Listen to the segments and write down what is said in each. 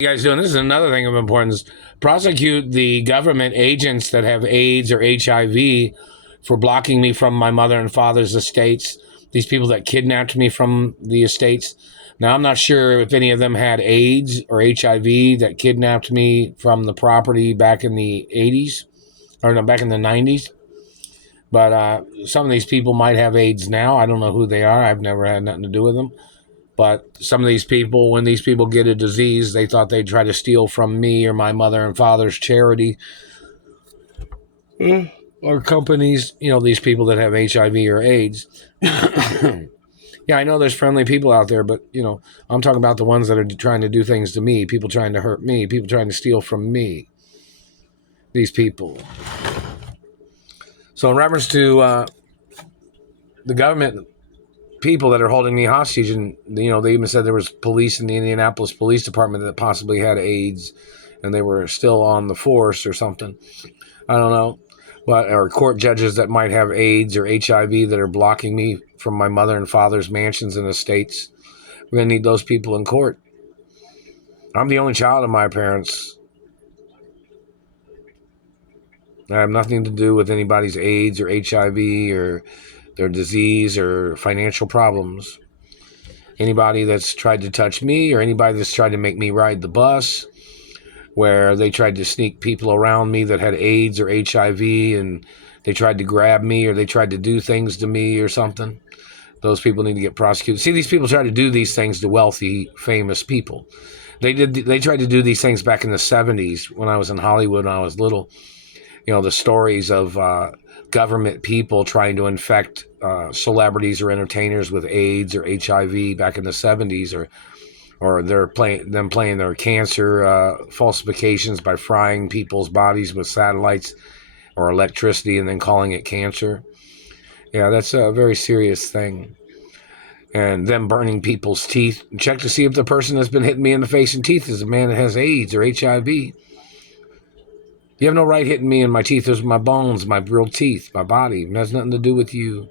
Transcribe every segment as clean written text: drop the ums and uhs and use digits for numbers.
You guys doing? This is another thing of importance. Prosecute the government agents that have AIDS or HIV for blocking me from my mother and father's estates. These people that kidnapped me from the estates. Now, I'm not sure if any of them had AIDS or HIV that kidnapped me from the property back in the 80s, or no, back in the 90s. But some of these people might have AIDS now. I don't know who they are. I've never had nothing to do with them. But some of these people, when these people get a disease, they thought they'd try to steal from me or my mother and father's charity or companies, these people that have HIV or AIDS. Yeah, I know there's friendly people out there, but, I'm talking about the ones that are trying to do things to me, people trying to hurt me, people trying to steal from me, these people. So in reference to the government people that are holding me hostage, and they even said there was police in the Indianapolis Police Department that possibly had AIDS and they were still on the force or something. I don't know. Or court judges that might have AIDS or HIV that are blocking me from my mother and father's mansions and estates. We're going to need those people in court. I'm the only child of my parents. I have nothing to do with anybody's AIDS or HIV or their disease or financial problems. Anybody that's tried to touch me or anybody that's tried to make me ride the bus, where they tried to sneak people around me that had AIDS or HIV and they tried to grab me or they tried to do things to me or something, those people need to get prosecuted. See, these people try to do these things to wealthy, famous people. They tried to do these things back in the 70s when I was in Hollywood when I was little. The stories of government people trying to infect celebrities or entertainers with AIDS or HIV back in the 70s, or they're playing their cancer falsifications by frying people's bodies with satellites or electricity and then calling it cancer. Yeah, that's a very serious thing. And them burning people's teeth. Check to see if the person that's been hitting me in the face and teeth is a man that has AIDS or HIV. You have no right hitting me in my teeth. Those are my bones, my real teeth, my body. It has nothing to do with you.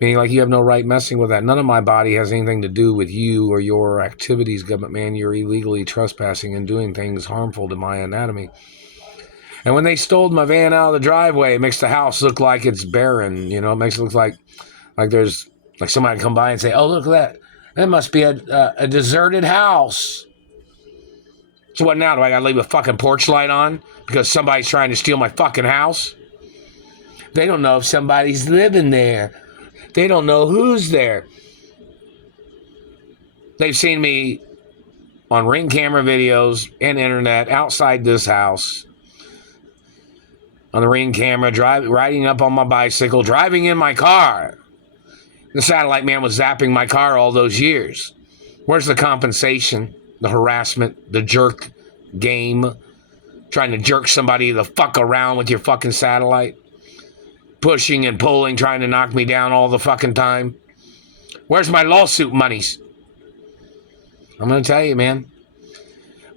Meaning, like, you have no right messing with that. None of my body has anything to do with you or your activities, government man. You're illegally trespassing and doing things harmful to my anatomy. And when they stole my van out of the driveway, it makes the house look like it's barren. It makes it look like there's like somebody come by and say, "Oh, look at that. That must be a deserted house." So what now? Do I got to leave a fucking porch light on because somebody's trying to steal my fucking house? They don't know if somebody's living there. They don't know who's there. They've seen me on Ring camera videos and internet outside this house. On the Ring camera, riding up on my bicycle, driving in my car. The satellite man was zapping my car all those years. Where's the compensation? The harassment, the jerk game, trying to jerk somebody the fuck around with your fucking satellite, pushing and pulling, trying to knock me down all the fucking time. Where's my lawsuit monies? I'm going to tell you, man,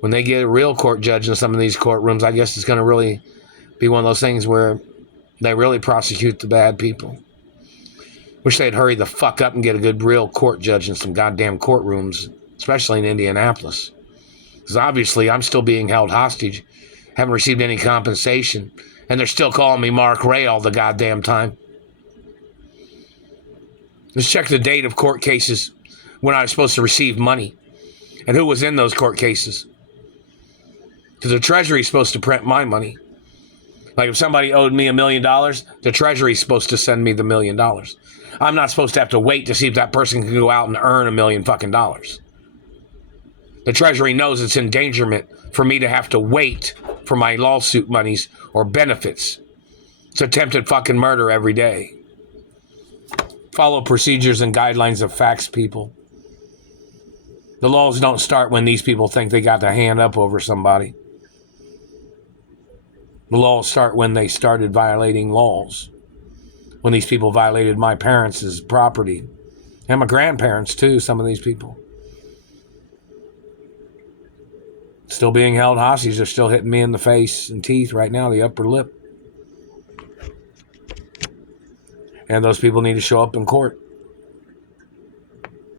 when they get a real court judge in some of these courtrooms, I guess it's going to really be one of those things where they really prosecute the bad people. Wish they'd hurry the fuck up and get a good real court judge in some goddamn courtrooms, especially in Indianapolis. Because obviously I'm still being held hostage, haven't received any compensation, and they're still calling me Mark Ray all the goddamn time. Let's check the date of court cases when I was supposed to receive money and who was in those court cases. Because the Treasury's supposed to print my money. Like if somebody owed me $1 million, the Treasury's supposed to send me the $1 million. I'm not supposed to have to wait to see if that person can go out and earn $1 million fucking dollars. The Treasury knows it's endangerment for me to have to wait for my lawsuit monies or benefits. It's attempted fucking murder every day. Follow procedures and guidelines of facts, people. The laws don't start when these people think they got their hand up over somebody. The laws start when they started violating laws. When these people violated my parents' property. And my grandparents, too, some of these people. Still being held hostage. They're still hitting me in the face and teeth right now, the upper lip. And those people need to show up in court.